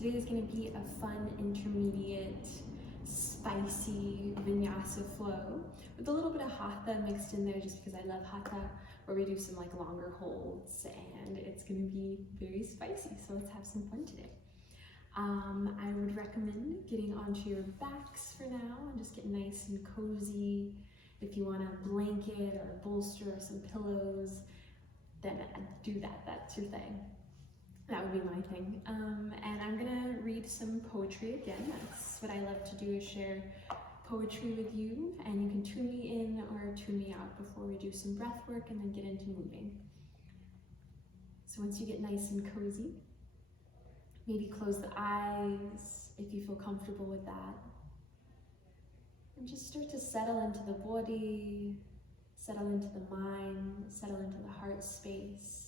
Today is going to be a fun, intermediate, spicy vinyasa flow with a little bit of hatha mixed in there just because I love hatha, where we do some like longer holds and it's going to be very spicy. So let's have some fun today. I would recommend getting onto your backs for now and just get nice and cozy. If you want a blanket or a bolster or some pillows, then do that. That's your thing. That would be my thing. And I'm gonna read some poetry again. That's what I love to do, is share poetry with you, and you can tune me in or tune me out before we do some breath work and then get into moving. So once you get nice and cozy, maybe close the eyes if you feel comfortable with that. And just start to settle into the body, settle into the mind, settle into the heart space.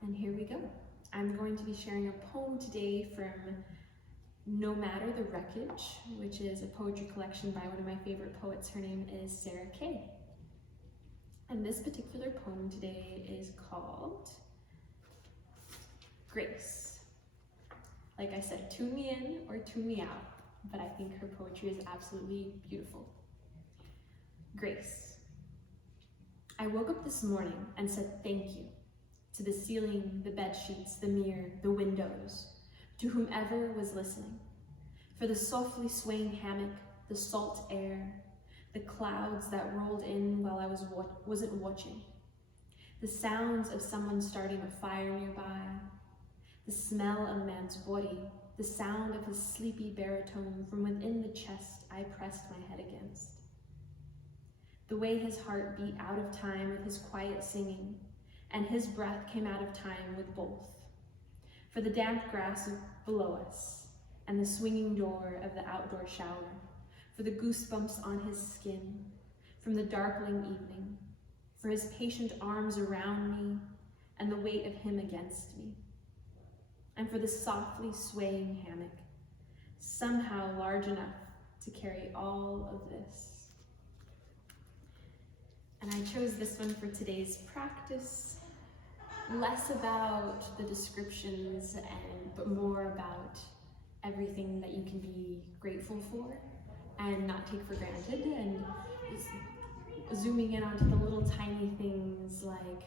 And here we go. I'm going to be sharing a poem today from No Matter the Wreckage, which is a poetry collection by one of my favorite poets. Her name is Sarah Kay. And this particular poem today is called Grace. Like I said, tune me in or tune me out, but I think her poetry is absolutely beautiful. Grace. I woke up this morning and said thank you to the ceiling, the bed sheets, the mirror, the windows, to whomever was listening, for the softly swaying hammock, the salt air, the clouds that rolled in while I wasn't watching, the sounds of someone starting a fire nearby, the smell of a man's body, the sound of his sleepy baritone from within the chest I pressed my head against, the way his heart beat out of time with his quiet singing, and his breath came out of time with both, for the damp grass below us, and the swinging door of the outdoor shower, for the goosebumps on his skin, from the darkling evening, for his patient arms around me, and the weight of him against me, and for the softly swaying hammock, somehow large enough to carry all of this. And I chose this one for today's practice, less about the descriptions but more about everything that you can be grateful for and not take for granted, and zooming in onto the little tiny things like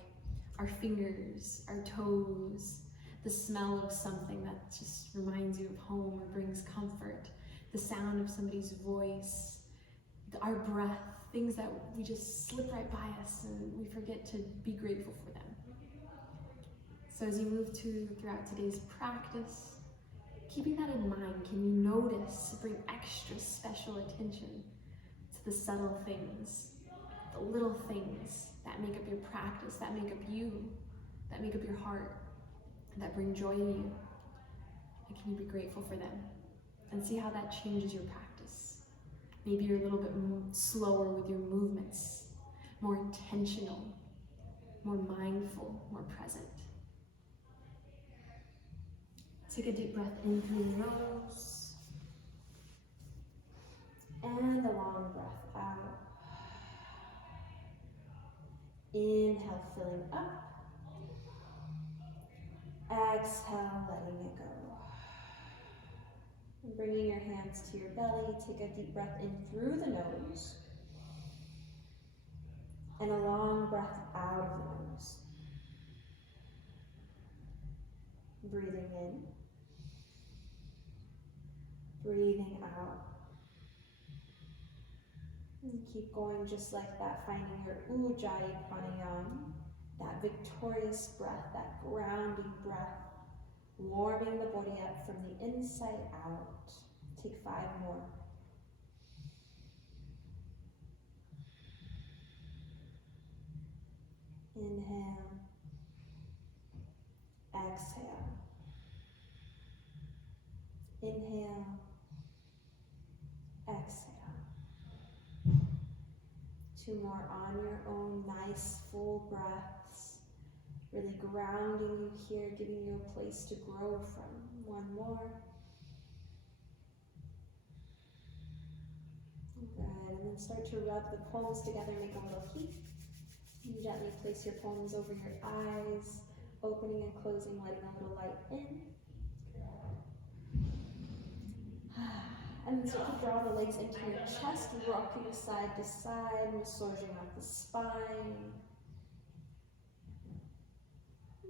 our fingers, our toes, the smell of something that just reminds you of home or brings comfort, the sound of somebody's voice, our breath, things that we just slip right by us and we forget to be grateful for them. So as you move throughout today's practice, keeping that in mind, can you notice, bring extra special attention to the subtle things, the little things that make up your practice, that make up you, that make up your heart, that bring joy to you? And can you be grateful for them? And see how that changes your practice. Maybe you're a little bit slower with your movements, more intentional, more mindful, more present. Take a deep breath in through your nose, and a long breath out. Inhale, filling up. Exhale, letting it go. And bringing your hands to your belly, take a deep breath in through the nose, and a long breath out of the nose. Breathing in. Breathing out. And keep going just like that, finding your Ujjayi Pranayama, that victorious breath, that grounding breath, warming the body up from the inside out. Take 5 more. Inhale. Exhale. Inhale. Exhale. 2 more on your own, nice full breaths, really grounding you here, giving you a place to grow from. 1 more. Good, and then start to rub the palms together, make a little heat. You gently place your palms over your eyes, opening and closing, letting a little light in. And then start to draw the legs into your chest, rocking side to side, massaging up the spine.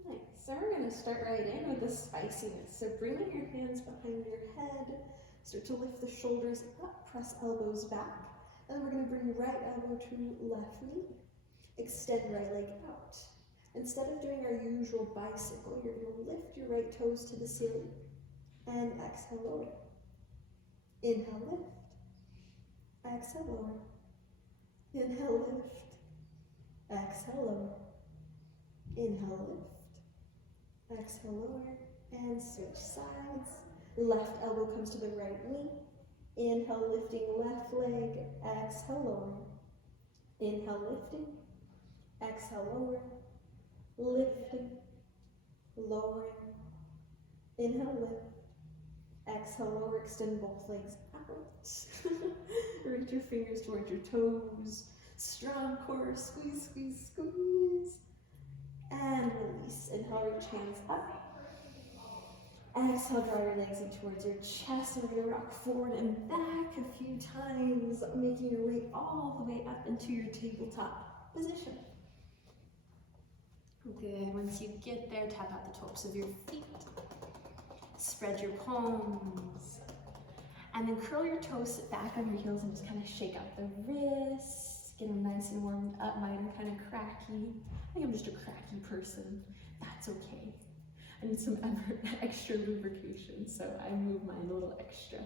Nice. So we're going to start right in with the spiciness. So bringing your hands behind your head, start to lift the shoulders up, press elbows back. And then we're going to bring right elbow to left knee. Extend right leg out. Instead of doing our usual bicycle, you're going to lift your right toes to the ceiling and exhale lower. Inhale, lift. Exhale, lower. Inhale, lift. Exhale, lower. Inhale, lift. Exhale, lower. And switch sides. Left elbow comes to the right knee. Inhale, lifting left leg. Exhale, lower. Inhale, lifting. Exhale, lower. Lifting. Lowering. Inhale, lift. Exhale, lower, extend both legs out. Reach your fingers towards your toes. Strong core, squeeze, squeeze, squeeze. And release. Inhale, reach hands up. Exhale, draw your legs in towards your chest. And we're going to rock forward and back a few times, making your way all the way up into your tabletop position. Good. Once you get there, tap out the tops of your feet. Spread your palms, and then curl your toes, sit back on your heels and just kind of shake out the wrists, get them nice and warmed up. Mine are kind of cracky. I think I'm just a cracky person. That's okay. I need some extra lubrication, so I move mine a little extra.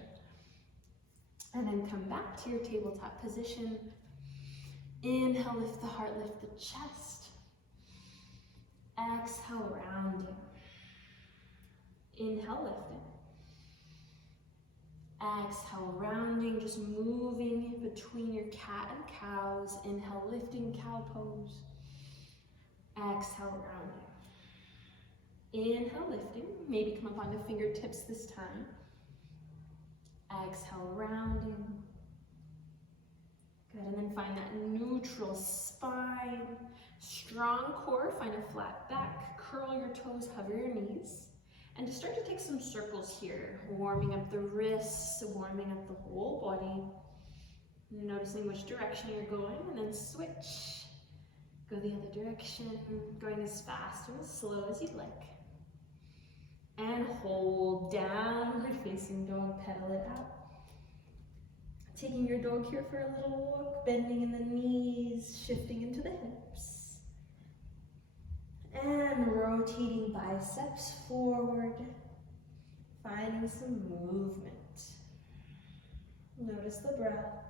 And then come back to your tabletop position. Inhale, lift the heart, lift the chest. Exhale, rounding. Inhale, lifting. Exhale, rounding, just moving between your cat and cows. Inhale, lifting, cow pose. Exhale, rounding. Inhale, lifting. Maybe come up on the fingertips this time. Exhale, rounding. Good, and then find that neutral spine. Strong core, find a flat back. Curl your toes, hover your knees. And just start to take some circles here, warming up the wrists, warming up the whole body. Noticing which direction you're going, and then switch. Go the other direction, going as fast or as slow as you'd like. And hold, downward facing dog, pedal it out. Taking your dog here for a little walk, bending in the knees, shifting into the hips. And rotating biceps forward, finding some movement. Notice the breath.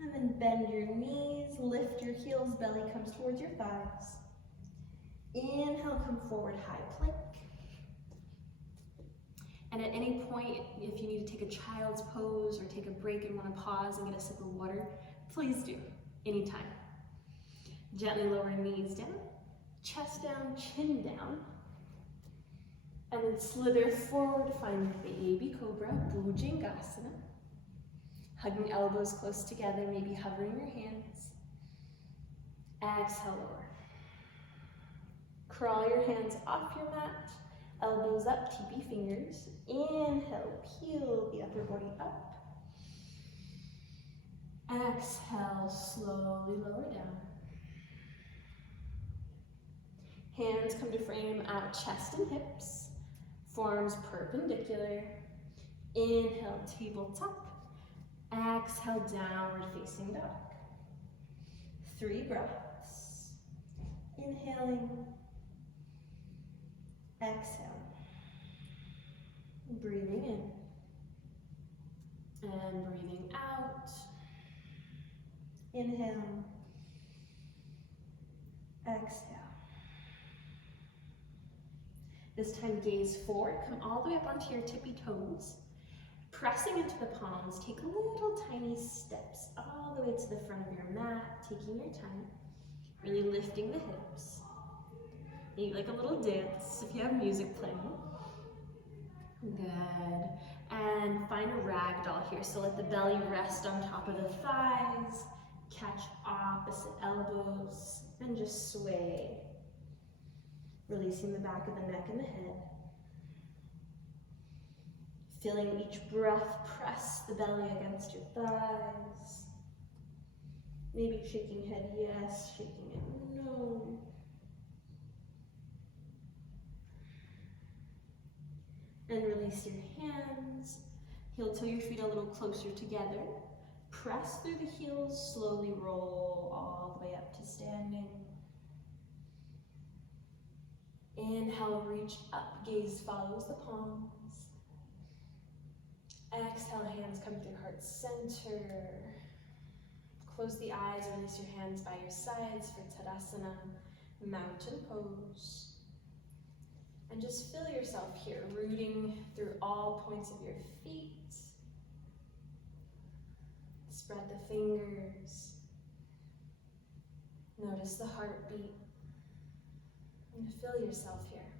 And then bend your knees, lift your heels, belly comes towards your thighs. Inhale, come forward, high plank. And at any point, if you need to take a child's pose or take a break and want to pause and get a sip of water, please do. Anytime. Gently lower knees down, chest down, chin down, and then slither forward, find baby cobra, Bhujangasana. Hugging elbows close together, maybe hovering your hands. Exhale, lower. Crawl your hands off your mat, elbows up, TP fingers. Inhale, peel the upper body up. Exhale, slowly lower down. Hands come to frame out chest and hips. Forearms perpendicular. Inhale, tabletop. Exhale, downward facing dog. 3 breaths. Inhaling. Exhale. Breathing in. And breathing out. Inhale, exhale. This time gaze forward, come all the way up onto your tippy toes. Pressing into the palms, take little tiny steps all the way to the front of your mat, taking your time, really lifting the hips. Maybe like a little dance if you have music playing. Good. And find a ragdoll here, so let the belly rest on top of the thighs. Catch opposite elbows and just sway. Releasing the back of the neck and the head. Feeling each breath press the belly against your thighs. Maybe shaking head yes, shaking it no. And release your hands. Heel toe your feet a little closer together. Press through the heels, slowly roll all the way up to standing. Inhale, reach up, gaze follows the palms. Exhale, hands come through heart center. Close the eyes, release your hands by your sides for Tadasana, mountain pose. And just feel yourself here, rooting through all points of your feet. Spread the fingers. Notice the heartbeat. And feel yourself here,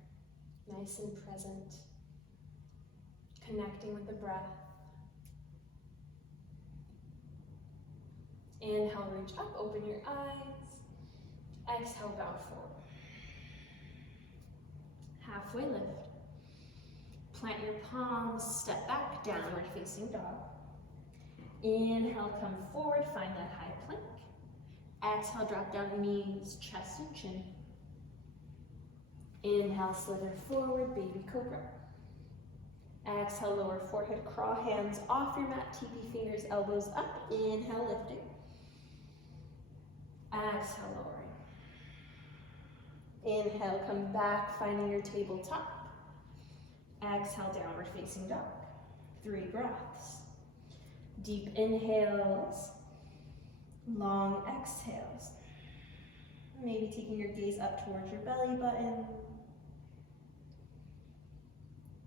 nice and present. Connecting with the breath. Inhale, reach up, open your eyes. Exhale, bow forward. Halfway lift. Plant your palms, step back, downward facing dog. Inhale, come forward, find that high plank. Exhale, drop down knees, chest and chin. Inhale, slither forward, baby cobra. Exhale, lower forehead, crawl, hands off your mat, teepee fingers, elbows up. Inhale, lifting. Exhale, lowering. Inhale, come back, finding your tabletop. Exhale, downward facing dog. 3 breaths. Deep inhales, long exhales. Maybe taking your gaze up towards your belly button.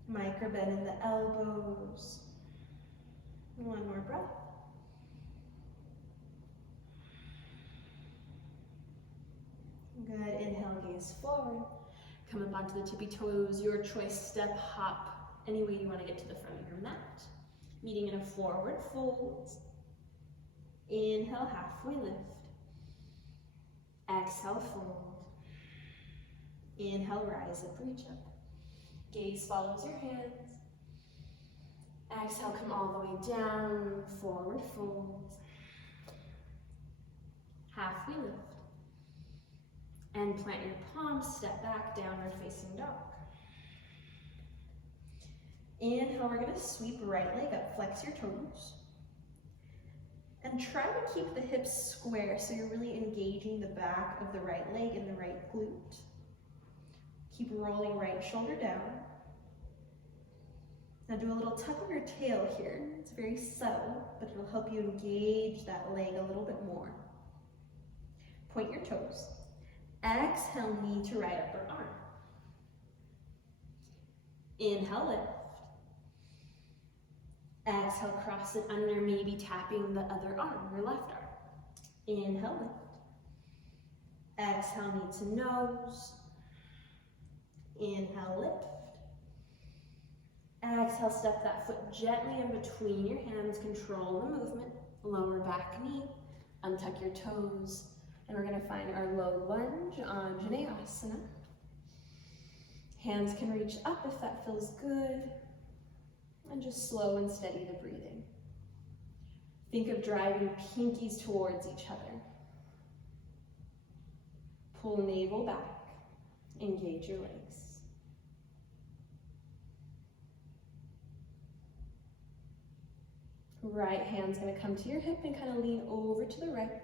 Micro bend in the elbows. 1 more breath. Good, inhale, gaze forward. Come up onto the tippy toes, your choice, step, hop, any way you want to get to the front of your mat. Meeting in a forward fold. Inhale, halfway lift. Exhale, fold. Inhale, rise up, reach up. Gaze follows your hands. Exhale, come all the way down, forward fold. Halfway lift. And plant your palms, step back, downward facing dog. Inhale, we're gonna sweep right leg up, flex your toes. And try to keep the hips square so you're really engaging the back of the right leg and the right glute. Keep rolling right shoulder down. Now do a little tuck of your tail here. It's very subtle, but it'll help you engage that leg a little bit more. Point your toes. Exhale, knee to right upper arm. Inhale, lift. Exhale, cross it under, maybe tapping the other arm, your left arm. Inhale, lift. Exhale, knee to nose. Inhale, lift. Exhale, step that foot gently in between your hands, control the movement. Lower back knee, untuck your toes. And we're gonna find our low lunge, Anjaneyasana. Hands can reach up if that feels good. And just slow and steady the breathing. Think of driving pinkies towards each other. Pull navel back, engage your legs. Right hand's gonna come to your hip and kind of lean over to the right.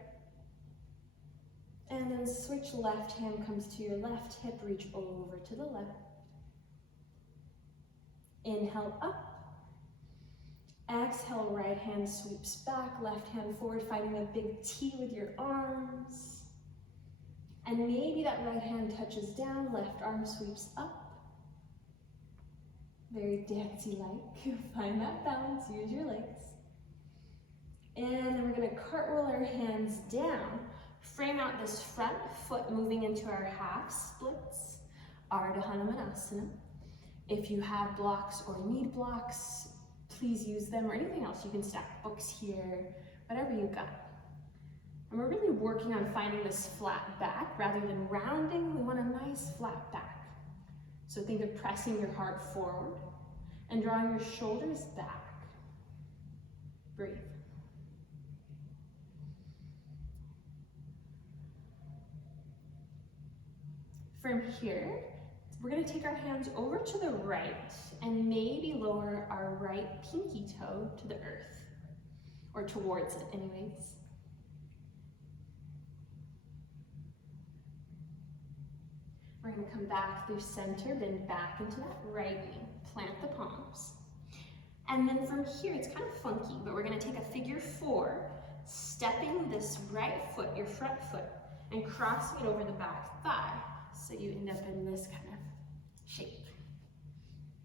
And then switch, left hand comes to your left hip, reach over to the left. Inhale up. Exhale, right hand sweeps back, left hand forward, finding a big T with your arms. And maybe that right hand touches down, left arm sweeps up. Very dancey-like. Find that balance, use your legs. And then we're gonna cartwheel our hands down. Frame out this front foot moving into our half splits, Ardha Hanumanasana. If you have blocks or need blocks, please use them, or anything else. You can stack books here, whatever you've got. And we're really working on finding this flat back. Rather than rounding, we want a nice flat back. So think of pressing your heart forward, And drawing your shoulders back. Breathe. From here, we're going to take our hands over to the right and maybe lower our right pinky toe to the earth, or towards it anyways. We're going to come back through center, bend back into that right knee, plant the palms. And then from here, it's kind of funky, but we're going to take a figure 4, stepping this right foot, your front foot, and crossing it over the back thigh. So you end up in this kind of shape.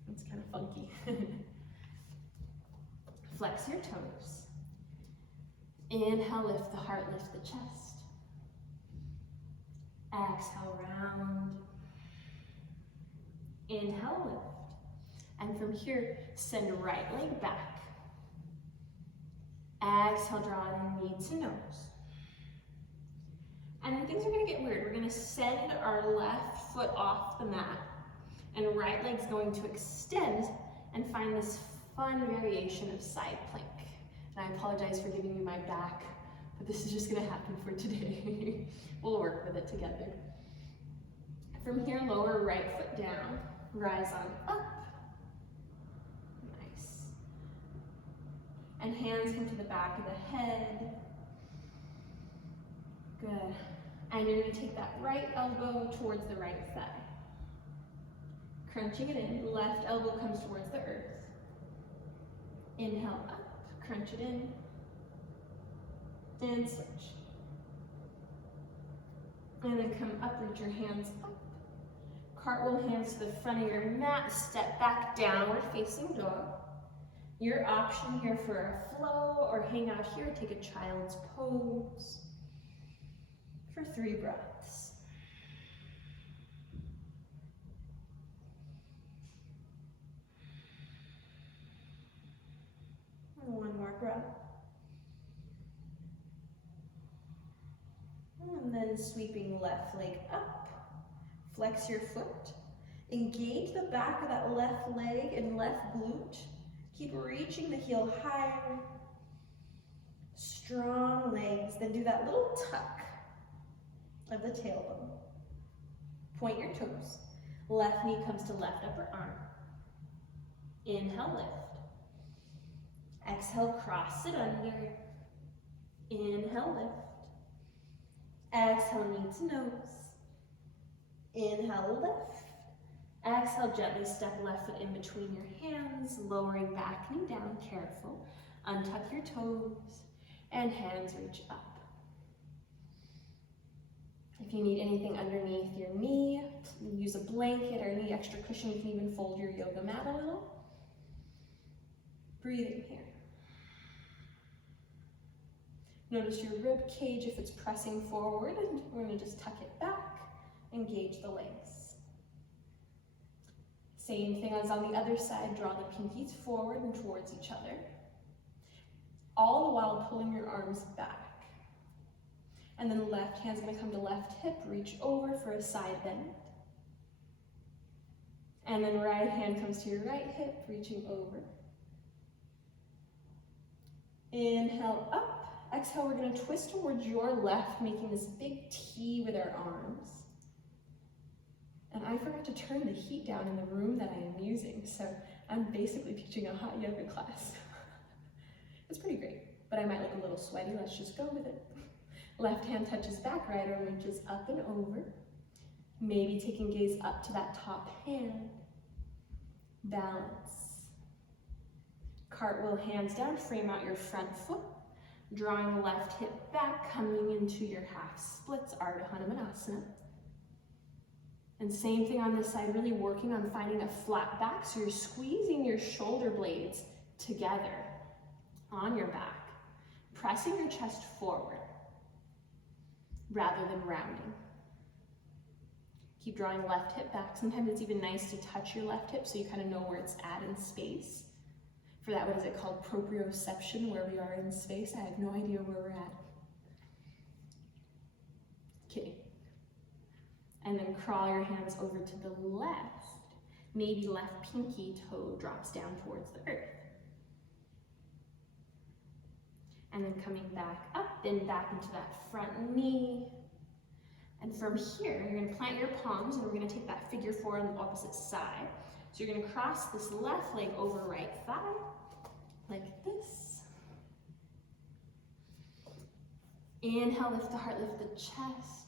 It's kind of funky. Flex your toes. Inhale, lift the heart, lift the chest. Exhale, round. Inhale, lift. And from here, send right leg back. Exhale, draw in knee to nose. And then things are going to get weird. We're going to send our left foot off the mat, and right leg's going to extend and find this fun variation of side plank. And I apologize for giving you my back, but this is just going to happen for today. We'll work with it together. From here, lower right foot down, rise on up. Nice. And hands come to the back of the head. Good. And you're going to take that right elbow towards the right thigh. Crunching it in, left elbow comes towards the earth. Inhale up, crunch it in, and switch. And then come up, reach your hands up. Cartwheel hands to the front of your mat, step back, downward facing dog. Your option here for a flow or hang out here, take a child's pose for 3 breaths. And 1 more breath. And then sweeping left leg up. Flex your foot. Engage the back of that left leg and left glute. Keep reaching the heel higher. Strong legs. Then do that little tuck of the tailbone. Point your toes. Left knee comes to left upper arm. Inhale, lift. Exhale, cross it under. Inhale, lift. Exhale, knee to nose. Inhale, lift. Exhale, gently step left foot in between your hands, lowering back knee down, careful. Untuck your toes, and hands reach up. If you need anything underneath your knee, use a blanket or any extra cushion, you can even fold your yoga mat a little. Breathing here. Notice your rib cage if it's pressing forward, and we're going to just tuck it back, engage the legs. Same thing as on the other side, draw the pinkies forward and towards each other, all the while pulling your arms back. And then the left hand's going to come to left hip, reach over for a side bend. And then right hand comes to your right hip, reaching over. Inhale up. Exhale, we're going to twist towards your left, making this big T with our arms. And I forgot to turn the heat down in the room that I am using, so I'm basically teaching a hot yoga class. It's pretty great, but I might look a little sweaty. Let's just go with it. Left hand touches back, right arm reaches up and over. Maybe taking gaze up to that top hand. Balance. Cartwheel hands down, frame out your front foot. Drawing the left hip back, coming into your half splits, Ardha Hanumanasana. And same thing on this side, really working on finding a flat back, so you're squeezing your shoulder blades together on your back, pressing your chest forward rather than rounding. Keep drawing left hip back. Sometimes it's even nice to touch your left hip so you kind of know where it's at in space. For that, what is it called? Proprioception, where we are in space. I have no idea where we're at. Okay. And then crawl your hands over to the left. Maybe left pinky toe drops down towards the earth. And then coming back up, then back into that front knee. And from here, you're gonna plant your palms and we're gonna take that figure four on the opposite side. So you're gonna cross this left leg over right thigh, like this. Inhale, lift the heart, lift the chest.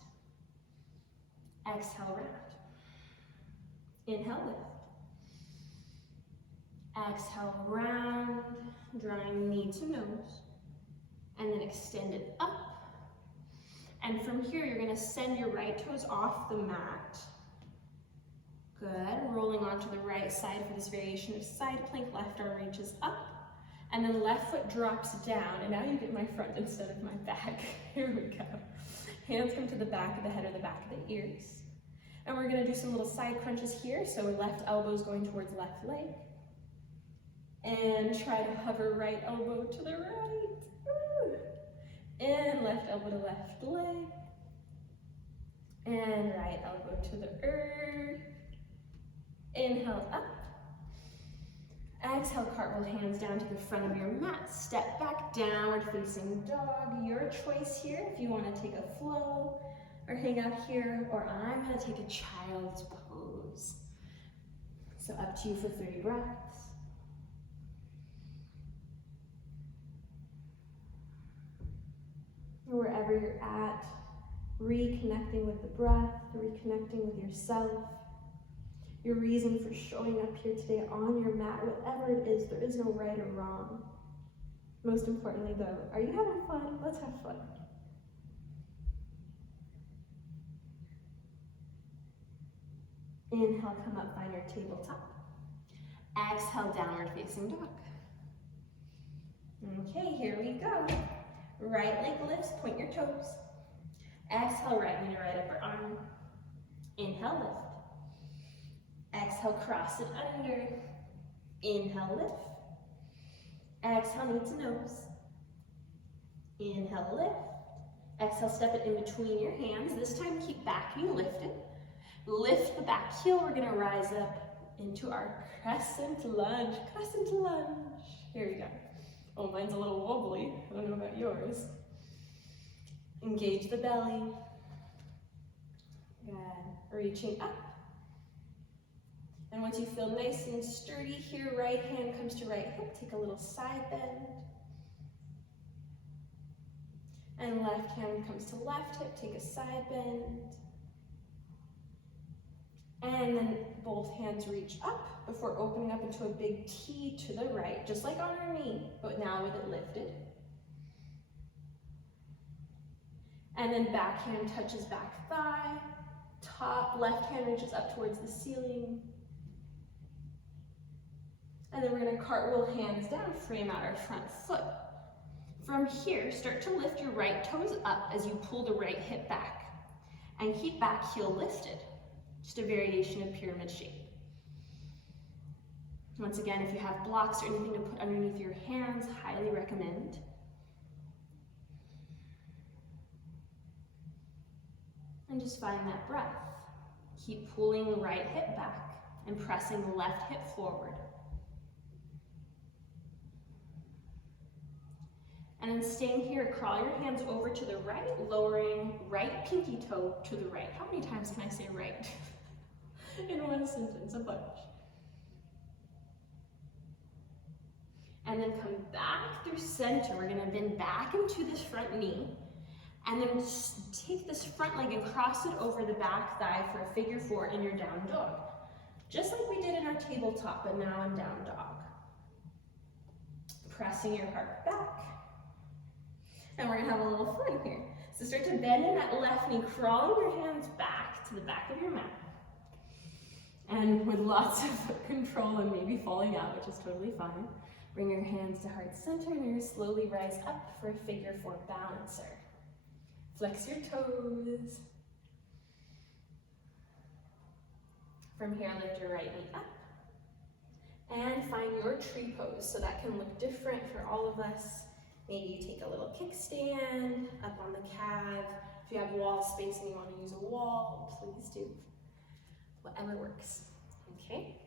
Exhale, round. Inhale, lift. Exhale, round, drawing knee to nose. And then extend it up. And from here, you're gonna send your right toes off the mat. Good, rolling onto the right side for this variation of side plank. Left arm reaches up. And then left foot drops down. And now you get my front instead of my back. Here we go. Hands come to the back of the head or the back of the ears. And we're gonna do some little side crunches here. So left elbow's going towards left leg. And try to hover right elbow to the right. Woo. And left elbow to left leg. And right elbow to the earth. Inhale up. Exhale, cartwheel hands down to the front of your mat. Step back, downward facing dog. Your choice here if you want to take a flow or hang out here, or I'm going to take a child's pose. So up to you for 3 breaths. Wherever you're at, reconnecting with the breath, reconnecting with yourself. Your reason for showing up here today on your mat, whatever it is, there is no right or wrong. Most importantly though, are you having fun? Let's have fun. Inhale, come up, find your tabletop. Exhale, downward facing dog. Okay, here we go. Right leg lifts, point your toes. Exhale, right knee to right upper arm. Inhale, lift. Exhale, cross it under. Inhale, lift. Exhale, knee to nose. Inhale, lift. Exhale, step it in between your hands. This time, keep back knee lifted. Lift the back heel. We're gonna rise up into our crescent lunge. Crescent lunge. Here we go. Oh, mine's a little wobbly. I don't know about yours. Engage the belly. Good. Reaching up. And once you feel nice and sturdy here, right hand comes to right hip. Take a little side bend. And left hand comes to left hip. Take a side bend. And then both hands reach up before opening up into a big T to the right, just like on our knee, but now with it lifted. And then back hand touches back thigh. Top left hand reaches up towards the ceiling. And then we're gonna cartwheel hands down, frame out our front foot. From here, start to lift your right toes up as you pull the right hip back. And keep back heel lifted. Just a variation of pyramid shape. Once again, if you have blocks or anything to put underneath your hands, highly recommend. And just find that breath. Keep pulling the right hip back and pressing the left hip forward. And then staying here, crawl your hands over to the right, lowering right pinky toe to the right. How many times can I say right? In one sentence, a bunch. And then come back through center. We're gonna bend back into this front knee. And then just take this front leg and cross it over the back thigh for a figure 4 in your down dog. Just like we did in our tabletop, but now in down dog. Pressing your heart back. And we're gonna have a little fun here. So start to bend in that left knee, crawling your hands back to the back of your mat. And with lots of control and maybe falling out, which is totally fine, bring your hands to heart center and you're gonna slowly rise up for a figure 4 balancer. Flex your toes. From here, lift your right knee up. And find your tree pose. So that can look different for all of us. Maybe you take a little kickstand up on the calf. If you have wall space and you want to use a wall, please do. Whatever works. Okay?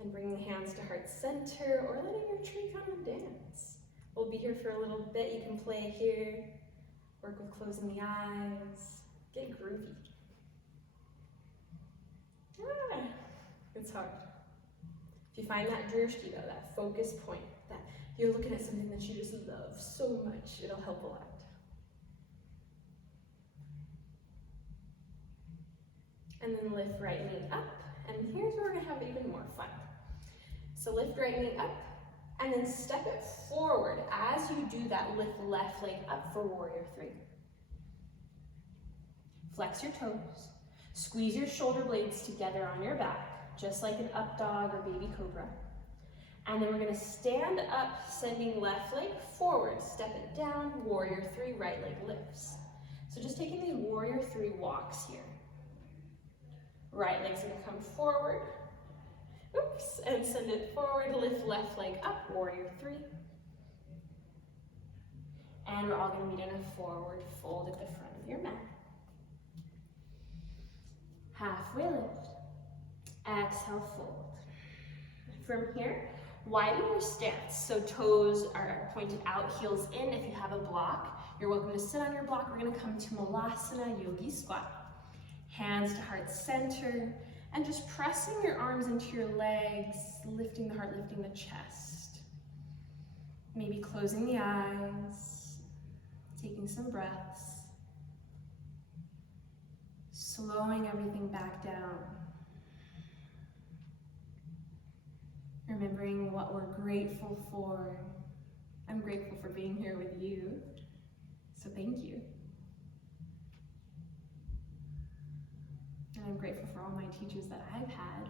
And bringing hands to heart center or letting your tree come and dance. We'll be here for a little bit. You can play here, work with closing the eyes, get groovy. It's hard. If you find that drishti though, that focus point, that you're looking at something that you just love so much, it'll help a lot. And then lift right knee up, and here's where we're gonna have even more fun. So lift right knee up, and then step it forward. As you do that, lift left leg up for warrior three. Flex your toes, squeeze your shoulder blades together on your back, just like an up dog or baby cobra. And then we're gonna stand up, sending left leg forward, step it down, warrior three, right leg lifts. So just taking these warrior three walks here. Right leg's gonna come forward, oops, and send it forward, lift left leg up, warrior three. And we're all gonna meet in a forward fold at the front of your mat. Halfway lift, exhale, fold. From here, widen your stance, so toes are pointed out, heels in. If you have a block, you're welcome to sit on your block. We're gonna come to Malasana, yogi squat. Hands to heart center, and just pressing your arms into your legs, lifting the heart, lifting the chest. Maybe closing the eyes, taking some breaths, slowing everything back down. Remembering what we're grateful for. I'm grateful for being here with you, so thank you. And I'm grateful for all my teachers that I've had.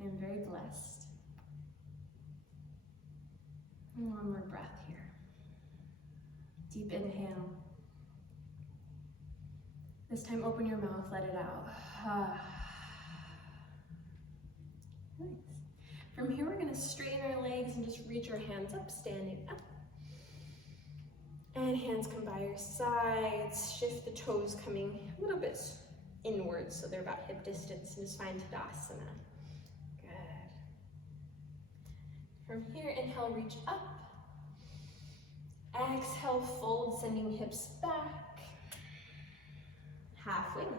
I'm very blessed. And one more breath here. Deep inhale. This time open your mouth, let it out. Nice. From here we're going to straighten our legs and just reach our hands up, standing up. And hands come by your sides. Shift the toes coming a little bit inwards, so they're about hip distance, and just find Tadasana. Good. From here, inhale, reach up. Exhale, fold, sending hips back. Halfway lift.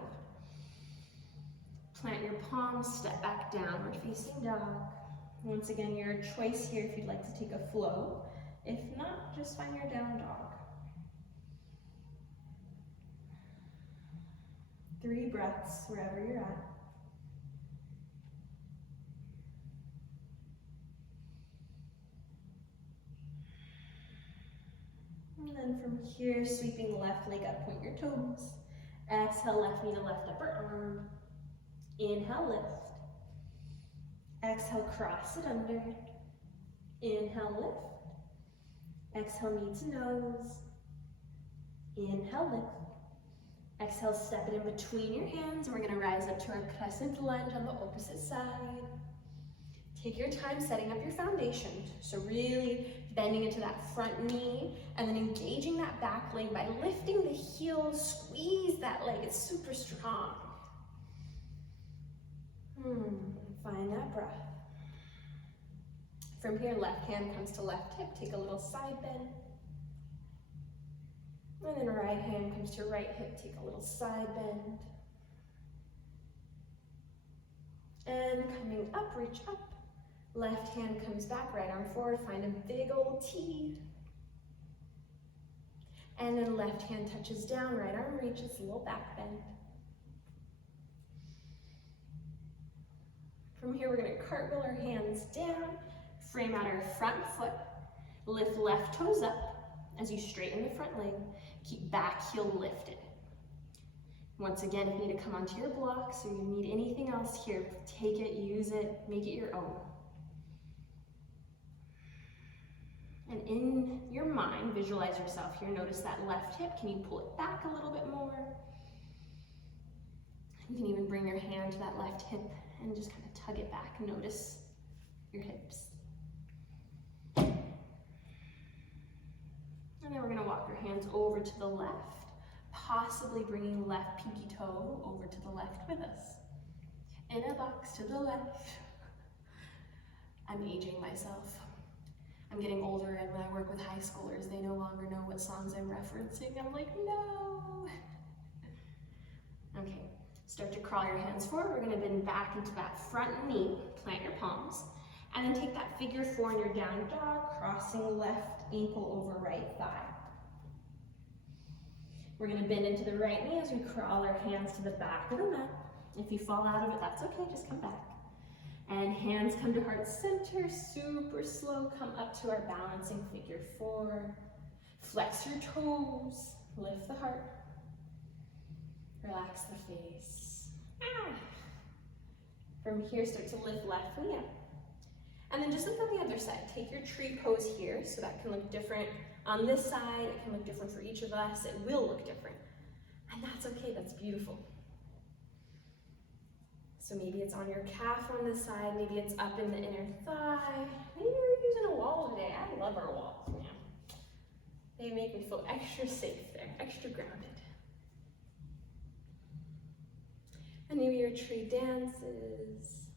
Plant your palms, step back, downward facing dog. Once again, your choice here if you'd like to take a flow. If not, just find your down dog. 3 breaths wherever you're at. And then from here, sweeping left leg up, point your toes. Exhale, left knee to left upper arm. Inhale, lift. Exhale, cross it under. Inhale, lift. Exhale, knee to nose. Inhale, lift. Exhale, step it in between your hands, and we're going to rise up to our crescent lunge on the opposite side. Take your time setting up your foundation. So really bending into that front knee, and then engaging that back leg by lifting the heel, squeeze that leg, it's super strong. Find that breath. From here, left hand comes to left hip, take a little side bend. And then right hand comes to right hip, take a little side bend. And coming up, reach up. Left hand comes back, right arm forward, find a big old T. And then left hand touches down, right arm reaches, a little back bend. From here, we're gonna cartwheel our hands down, frame out our front foot, lift left toes up as you straighten the front leg. Keep back heel lifted. Once again, if you need to come onto your blocks or you need anything else here, take it, use it, make it your own. And in your mind, visualize yourself here. Notice that left hip. Can you pull it back a little bit more? You can even bring your hand to that left hip and just kind of tug it back. Notice your hips. And then we're going to walk your hands over to the left, possibly bringing left pinky toe over to the left with us. In a box to the left. I'm aging myself. I'm getting older, and when I work with high schoolers, they no longer know what songs I'm referencing. I'm like, no. Okay, start to crawl your hands forward. We're gonna bend back into that front knee, plant your palms, and then take that figure 4 in your down dog, crossing left ankle over right thigh. We're gonna bend into the right knee as we crawl our hands to the back of the mat. If you fall out of it, that's okay, just come back. And hands come to heart center, super slow, come up to our balancing figure 4. Flex your toes, lift the heart. Relax the face. From here, start to lift left knee up. And then just look on the other side. Take your tree pose here, so that can look different on this side. It can look different for each of us. It will look different. And that's okay, that's beautiful. So maybe it's on your calf on this side, maybe it's up in the inner thigh. Maybe you're using a wall today. I love our walls, man. They make me feel extra safe there, extra grounded. And maybe your tree dances.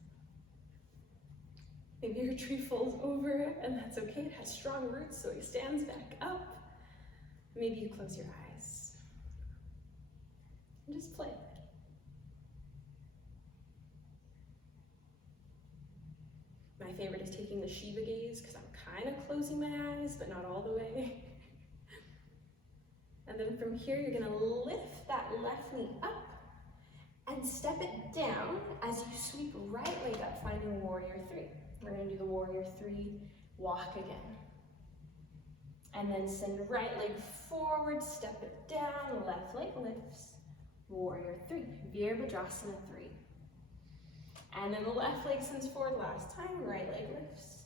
Maybe your tree falls over, and that's okay. It has strong roots, so it stands back up. Maybe you close your eyes and just play. My favorite is taking the Shiva gaze, because I'm kind of closing my eyes, but not all the way. And then from here, you're gonna lift that left knee up and step it down as you sweep right leg up, finding warrior 3. We're gonna do the warrior 3, walk again. And then send right leg forward, step it down, left leg lifts, warrior 3, Virabhadrasana 3. And then the left leg sends forward last time, right leg lifts.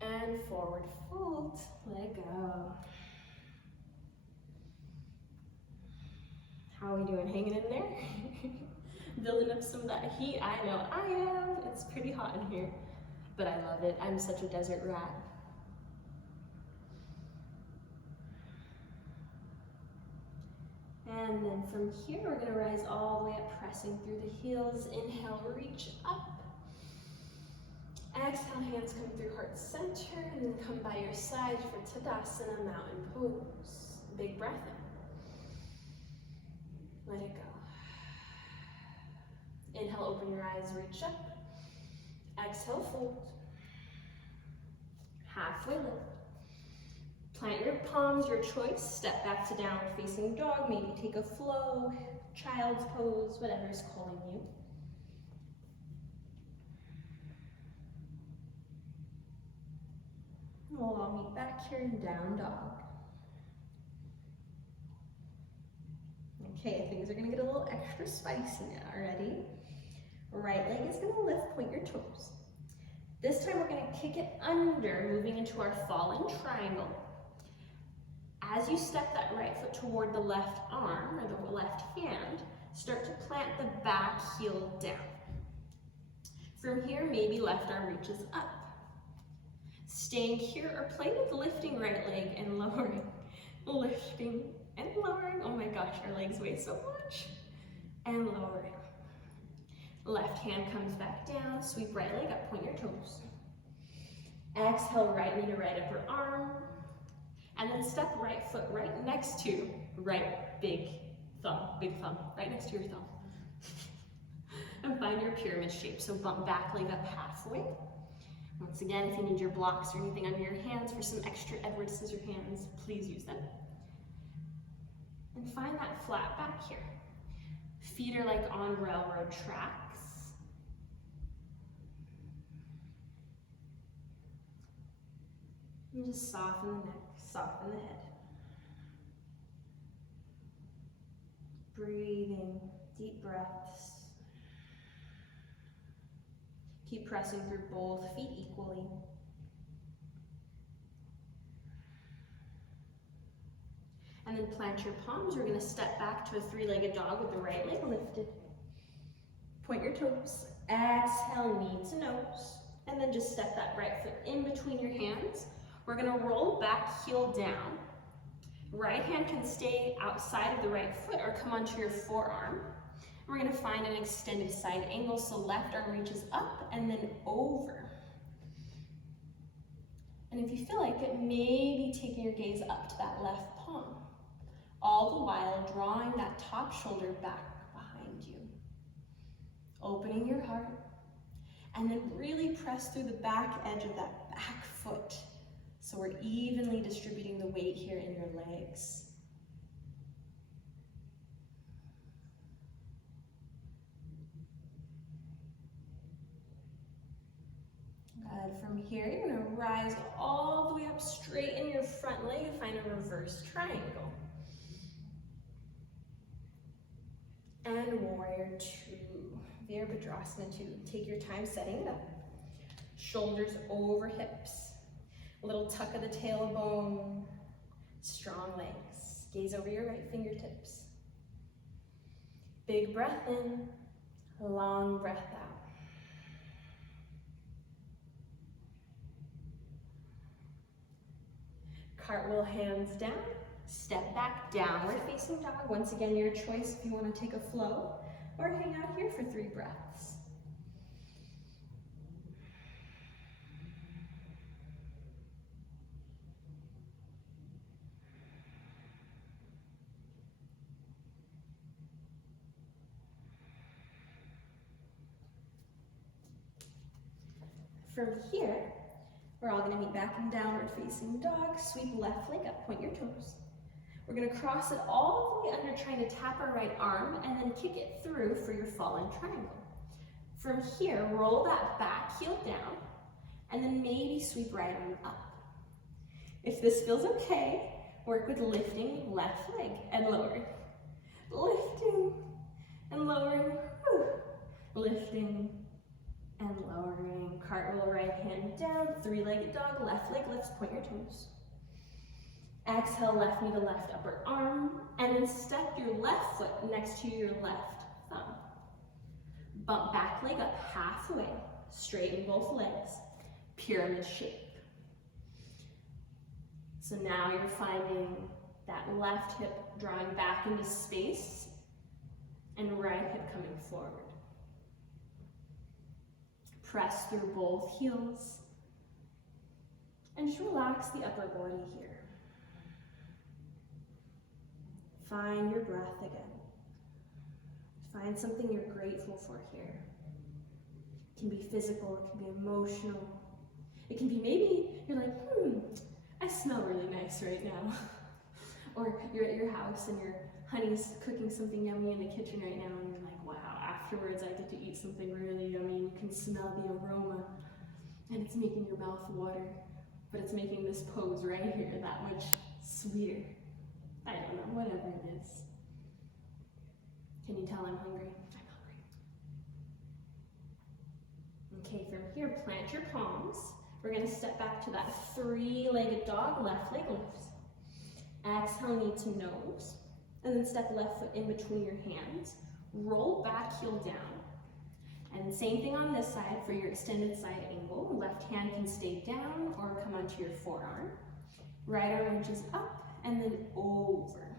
And forward fold, let go. How are we doing, hanging in there? Building up some of that heat, I know I am. It's pretty hot in here, but I love it. I'm such a desert rat. And then from here, we're gonna rise all the way up, pressing through the heels. Inhale, reach up. Exhale, hands come through heart center, and then come by your side for Tadasana, mountain pose. Big breath in. Let it go. Inhale, open your eyes, reach up. Exhale, fold. Halfway lift. Plant your palms, your choice. Step back to downward facing dog. Maybe take a flow, child's pose, whatever's calling you. We'll all meet back here in down dog. Okay, things are gonna get a little extra spicy now. Ready? Right leg is gonna lift, point your toes. This time we're gonna kick it under, moving into our fallen triangle. As you step that right foot toward the left arm, or the left hand, start to plant the back heel down. From here, maybe left arm reaches up. Staying here, or play with lifting right leg and lowering. Lifting and lowering. Oh my gosh, our legs weigh so much. And lowering. Left hand comes back down, sweep right leg up, point your toes. Exhale, right knee to right upper arm. And then step right foot right next to right big thumb, right next to your thumb. And find your pyramid shape. So bump back leg up halfway. Once again, if you need your blocks or anything under your hands for some extra Edward Scissorhands, please use them. And find that flat back here. Feet are like on railroad tracks. And just soften the neck, soften the head. Breathing, deep breaths. Keep pressing through both feet equally. And then plant your palms. We're gonna step back to a three-legged dog with the right leg lifted. Point your toes. Exhale, knee to nose. And then just step that right foot in between your hands. We're gonna roll back, heel down. Right hand can stay outside of the right foot or come onto your forearm. We're gonna find an extended side angle, so left arm reaches up and then over. And if you feel like it, maybe taking your gaze up to that left palm, all the while drawing that top shoulder back behind you. Opening your heart, and then really press through the back edge of that back foot. So we're evenly distributing the weight here in your legs. Good. From here, you're gonna rise all the way up, straighten your front leg and find a reverse triangle. And warrior two, Virabhadrasana 2. Take your time setting it up. Shoulders over hips. A little tuck of the tailbone. Strong legs. Gaze over your right fingertips. Big breath in, long breath out. Cartwheel hands down, step back, downward facing dog. Once again, your choice if you want to take a flow or hang out here for 3 breaths. From here, we're all going to meet back in downward facing dog. Sweep left leg up, point your toes. We're going to cross it all the way under, trying to tap our right arm and then kick it through for your fallen triangle. From here, roll that back heel down and then maybe sweep right arm up. If this feels okay, work with lifting left leg and lowering. Lifting and lowering. Whew. Lifting and lowering. Cartwheel right hand down, 3-legged dog, left leg lifts, point your toes. Exhale, left knee to left upper arm, and then step your left foot next to your left thumb. Bump back leg up halfway, straighten both legs, pyramid shape. So now you're finding that left hip drawing back into space and right hip coming forward. Press through both heels and just relax the upper body here. Find your breath again. Find something you're grateful for here. It can be physical, it can be emotional. It can be maybe you're like, I smell really nice right now. Or you're at your house and your honey's cooking something yummy in the kitchen right now and you're like, wow, afterwards I get to eat something really yummy. You can smell the aroma and it's making your mouth water, but it's making this pose right here that much sweeter. I don't know, whatever it is. Can you tell I'm hungry? I'm hungry. Okay, from here, plant your palms. We're gonna step back to that 3-legged dog, left leg lifts. Exhale, knee to nose, and then step left foot in between your hands. Roll back, heel down. And same thing on this side for your extended side angle. Left hand can stay down or come onto your forearm. Right arm reaches up and then over.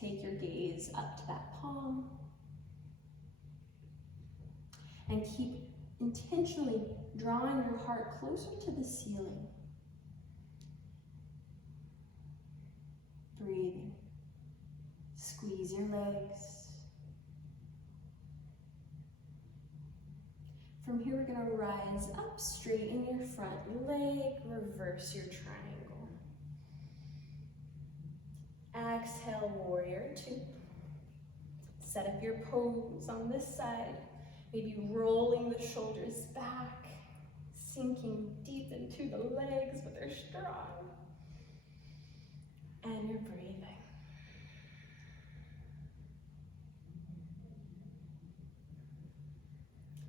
Take your gaze up to that palm. And keep intentionally drawing your heart closer to the ceiling. Breathing. Squeeze your legs. From here, we're going to rise up, straighten your front leg, reverse your triangle. Exhale, warrior two. Set up your pose on this side, maybe rolling the shoulders back, sinking deep into the legs, but they're strong. And you're breathing.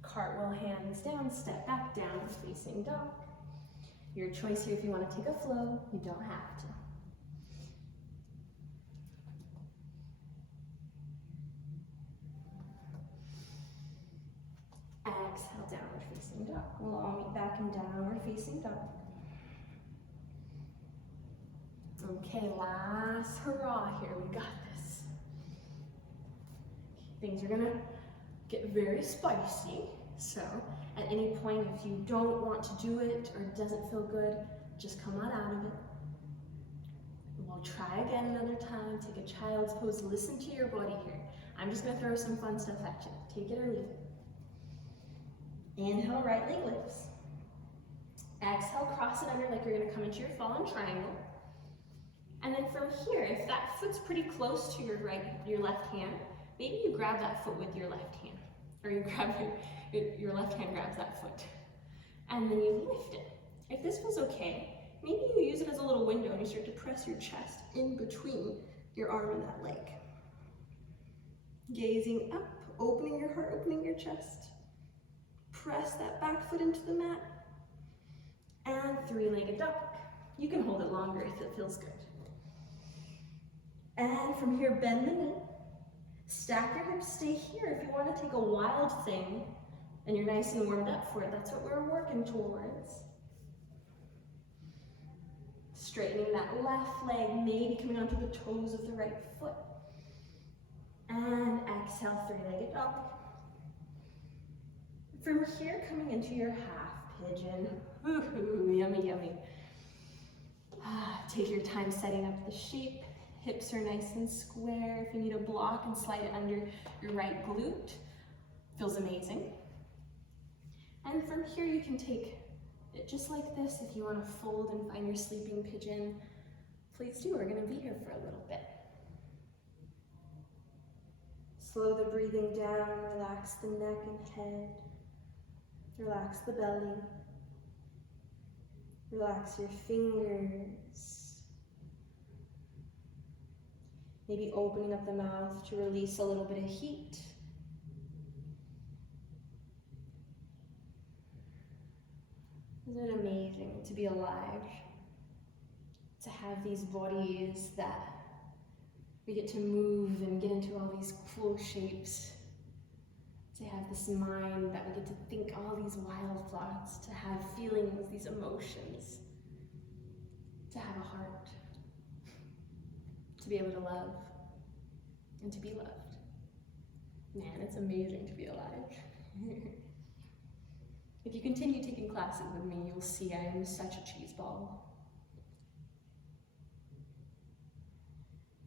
Cartwheel hands down, step back, downward facing dog. Your choice here if you want to take a flow, you don't have to. Exhale, downward facing dog. We'll all meet back in downward facing dog. Okay, last hurrah here, we got this. Things are gonna get very spicy. So at any point, if you don't want to do it or it doesn't feel good, just come on out of it. We'll try again another time. Take a child's pose. Listen to your body here. I'm just gonna throw some fun stuff at you. Take it or leave it. Inhale, right leg lifts. Exhale, cross it under like you're gonna come into your fallen triangle. And then from here, if that foot's pretty close to your left hand, maybe you grab that foot with your left hand, or you grab your left hand grabs that foot, and then you lift it. If this feels okay, maybe you use it as a little window and you start to press your chest in between your arm and that leg. Gazing up, opening your heart, opening your chest. Press that back foot into the mat. And three-legged dog. You can hold it longer if it feels good. And from here, bend the knee. Stack your hips, stay here. If you want to take a wild thing and you're nice and warmed up for it, that's what we're working towards. Straightening that left leg, maybe coming onto the toes of the right foot. And exhale, three-legged dog. From here, coming into your half pigeon. Ooh, yummy, yummy. Take your time setting up the shape. Hips are nice and square. If you need a block, and slide it under your right glute. Feels amazing. And from here, you can take it just like this. If you want to fold and find your sleeping pigeon, please do. We're going to be here for a little bit. Slow the breathing down. Relax the neck and head. Relax the belly. Relax your fingers. Maybe opening up the mouth to release a little bit of heat. Isn't it amazing to be alive? To have these bodies that we get to move and get into all these cool shapes. To have this mind that we get to think all these wild thoughts, to have feelings, these emotions, to have a heart, to be able to love and to be loved. Man, it's amazing to be alive. If you continue taking classes with me, you'll see I am such a cheese ball.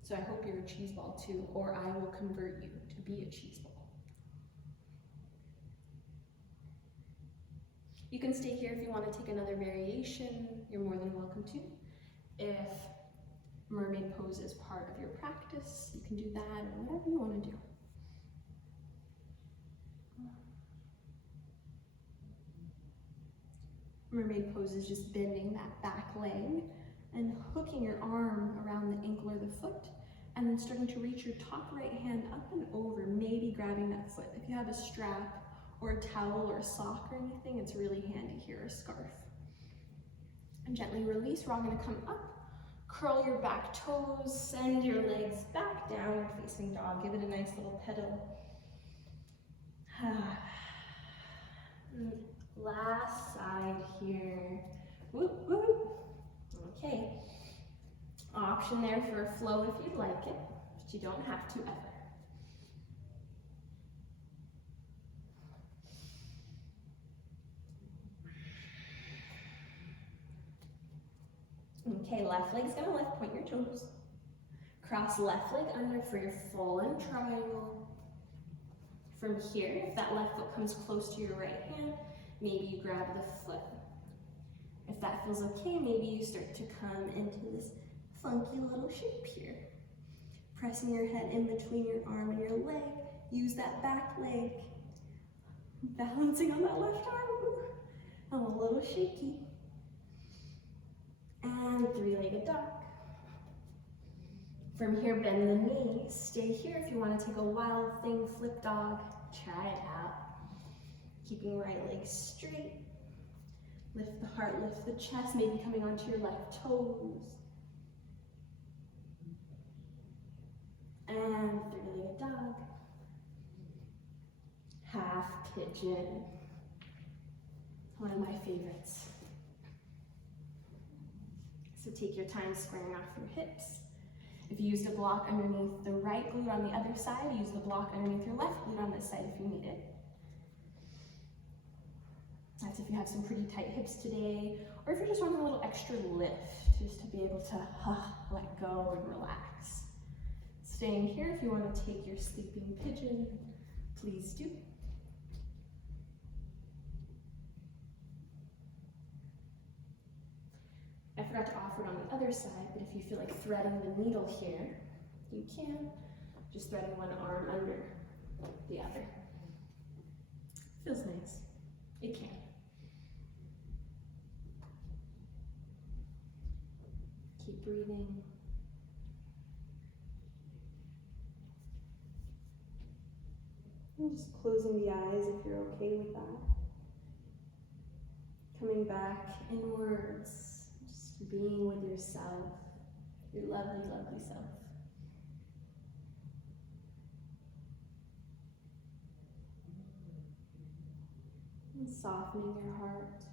So I hope you're a cheese ball too, or I will convert you to be a cheese ball. You can stay here if you want to take another variation. You're more than welcome to. If mermaid pose is part of your practice, you can do that, or whatever you want to do. Mermaid pose is just bending that back leg and hooking your arm around the ankle or the foot, and then starting to reach your top right hand up and over, maybe grabbing that foot. If you have a strap or a towel or a sock or anything, it's really handy here, a scarf. And gently release. We're all going to come up, curl your back toes, send your legs back down, facing dog. Give it a nice little pedal. Last side here. Whoop, whoop. Okay. Option there for a flow if you'd like it, but you don't have to ever. Okay, left leg's gonna left point your toes. Cross left leg under for your fallen triangle. From here, if that left foot comes close to your right hand, maybe you grab the foot. If that feels okay, maybe you start to come into this funky little shape here. Pressing your head in between your arm and your leg. Use that back leg. Balancing on that left arm. I'm a little shaky. And three-legged dog. From here, bend the knee. Stay here if you want to take a wild thing, flip dog. Try it out. Keeping right leg straight. Lift the heart, lift the chest, maybe coming onto your left toes. And three-legged dog. Half pigeon. One of my favorites. So take your time squaring off your hips. If you used a block underneath the right glute on the other side, use the block underneath your left glute on this side if you need it. That's if you have some pretty tight hips today, or if you're just wanting a little extra lift, just to be able to let go and relax. Staying here, if you want to take your sleeping pigeon, please do. I forgot to offer it on the other side, but if you feel like threading the needle here, you can. Just threading one arm under the other. Feels nice. It can. Keep breathing. And just closing the eyes if you're okay with that. Coming back inwards, just being with yourself, your lovely, lovely self. And softening your heart.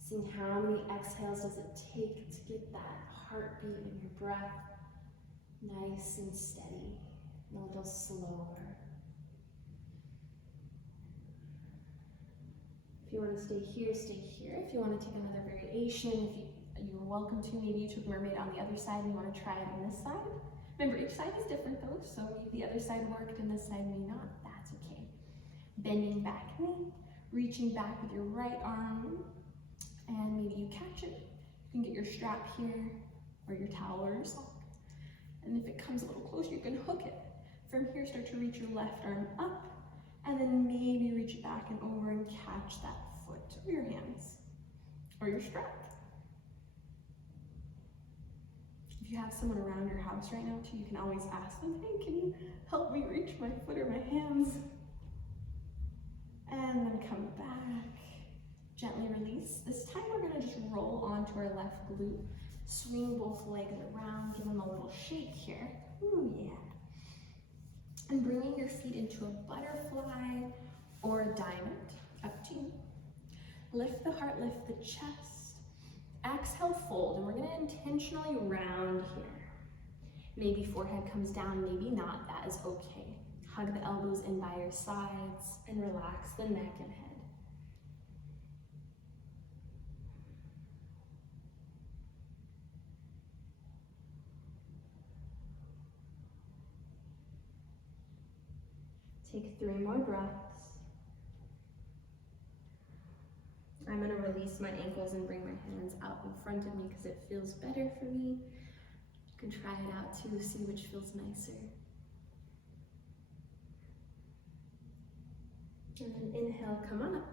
Seeing how many exhales does it take to get that heartbeat and your breath nice and steady and a little slower. If you want to stay here, stay here. If you want to take another variation, you're welcome to. Maybe you took mermaid on the other side and you want to try it on this side. Remember, each side is different though, so maybe the other side worked and this side may not. That's okay. Bending back knee, reaching back with your right arm, and maybe you catch it. You can get your strap here or your towel or your sock. And if it comes a little closer, you can hook it. From here, start to reach your left arm up, and then maybe reach it back and over and catch that foot or your hands or your strap. If you have someone around your house right now too, you can always ask them, hey, can you help me reach my foot or my hands? And then come back, gently release. This time we're gonna just roll onto our left glute, swing both legs around, give them a little shake here. Ooh, yeah. And bringing your feet into a butterfly or a diamond, up to you. Lift the heart, lift the chest. Exhale, fold, and we're gonna intentionally round here. Maybe forehead comes down, maybe not, that is okay. Hug the elbows in by your sides and relax the neck and head. Take 3 more breaths. I'm going to release my ankles and bring my hands out in front of me because it feels better for me. You can try it out too, see which feels nicer. And then inhale, come on up.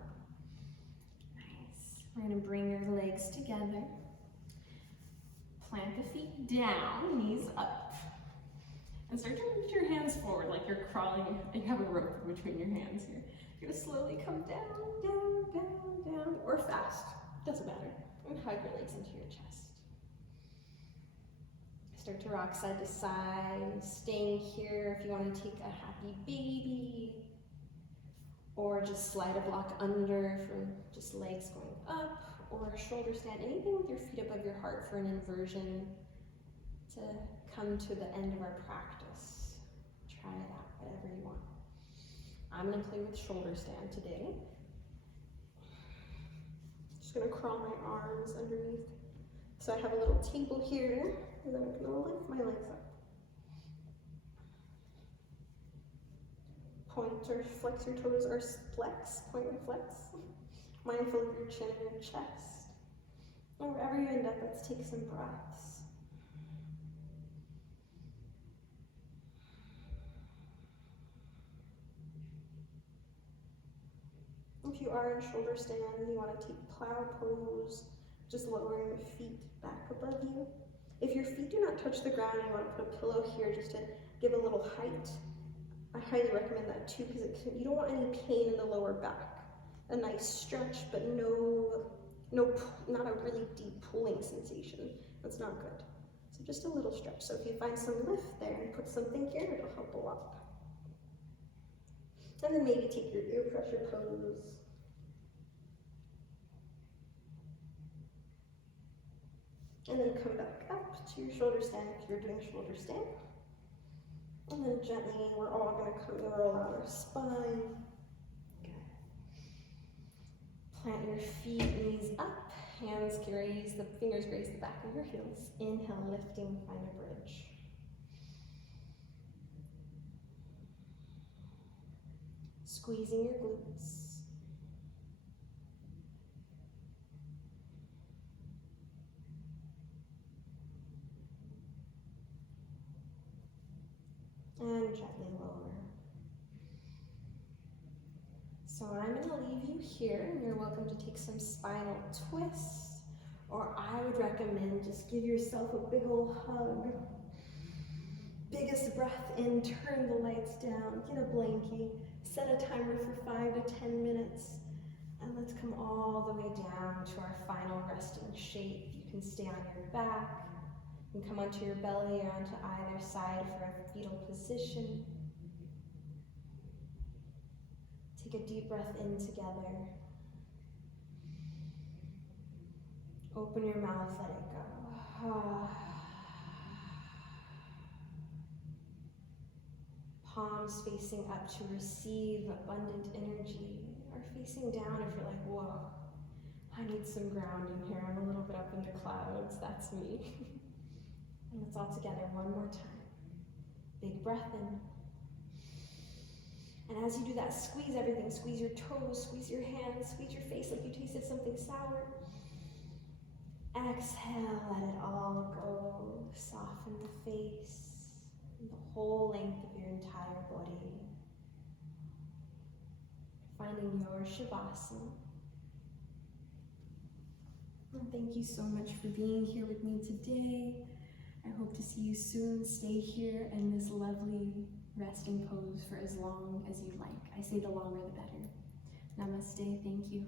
Nice. We're going to bring your legs together. Plant the feet down, knees up. And start to reach your hands forward like you're crawling. You have a rope in between your hands here. You're going to slowly come down, down, down, down, or fast. Doesn't matter. And hug your legs into your chest. Start to rock side to side. Staying here if you want to take a happy baby. Or just slide a block under for just legs going up. Or a shoulder stand. Anything with your feet above your heart for an inversion to come to the end of our practice. Try it out, whatever you want. I'm going to play with shoulder stand today. Just going to crawl my arms underneath. So I have a little table here, and then I'm going to lift my legs up. Point or flex your toes, or flex, point and flex. Mindful of your chin and your chest. And wherever you end up, let's take some breaths. If you are in shoulder stand, you want to take plow pose, just lowering your feet back above you. If your feet do not touch the ground, you want to put a pillow here just to give a little height. I highly recommend that too, because you don't want any pain in the lower back. A nice stretch, but not a really deep pulling sensation. That's not good. So just a little stretch. So if you find some lift there and put something here, it'll help a lot. And then maybe take your ear pressure pose. And then come back up to your shoulder stand if you're doing shoulder stand. And then gently, we're all going to come and roll out our spine. Good. Plant your feet, knees up, hands graze, the fingers graze the back of your heels. Inhale, lifting, find a bridge. Squeezing your glutes. And gently lower. So I'm going to leave you here, and you're welcome to take some spinal twists, or I would recommend just give yourself a big old hug. Biggest breath in, turn the lights down, get a blankie, set a timer for 5 to 10 minutes, and let's come all the way down to our final resting shape. You can stay on your back, you can come onto your belly or onto either side for a fetal position. Take a deep breath in together. Open your mouth, let it go. Palms facing up to receive abundant energy, or facing down if you're like, whoa, I need some grounding here. I'm a little bit up in the clouds. That's me. And let's all together one more time. Big breath in. And as you do that, squeeze everything. Squeeze your toes, squeeze your hands, squeeze your face like you tasted something sour. Exhale, let it all go. Soften the face, and the whole length of your entire body. Finding your Shavasana. And thank you so much for being here with me today. I hope to see you soon. Stay here in this lovely resting pose for as long as you'd like. I say the longer the better. Namaste, thank you.